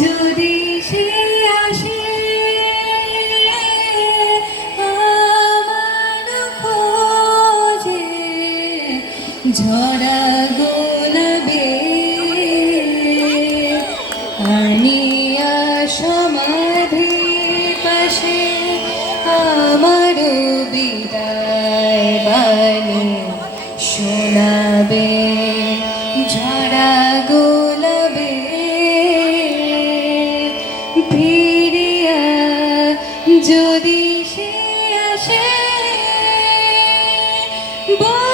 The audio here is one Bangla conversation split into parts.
যদি সে আসে আমার খোঁজে ঝরা সমাধি পাশে আমার বিদায় ফিরিয়া যদি সে আসে বলে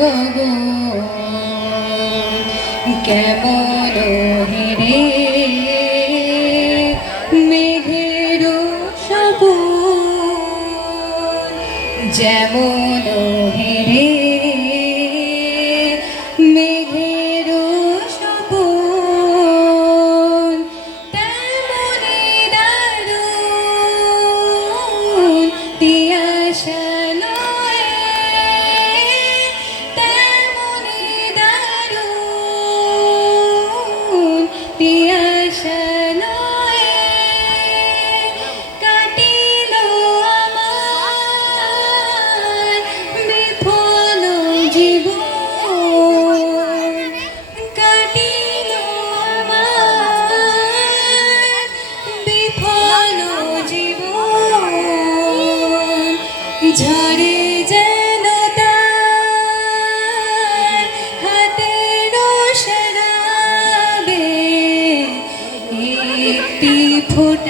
গগন কেমন হেরে মেঘের যেমন হেরে ঝরে যেন তার হাতের শরাবে একটি ফোঁটা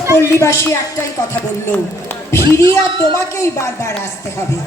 পল্লীবাসী একটাই কথা বলল ফিরিয়া তোমাকেই বারবার আসতে হবে।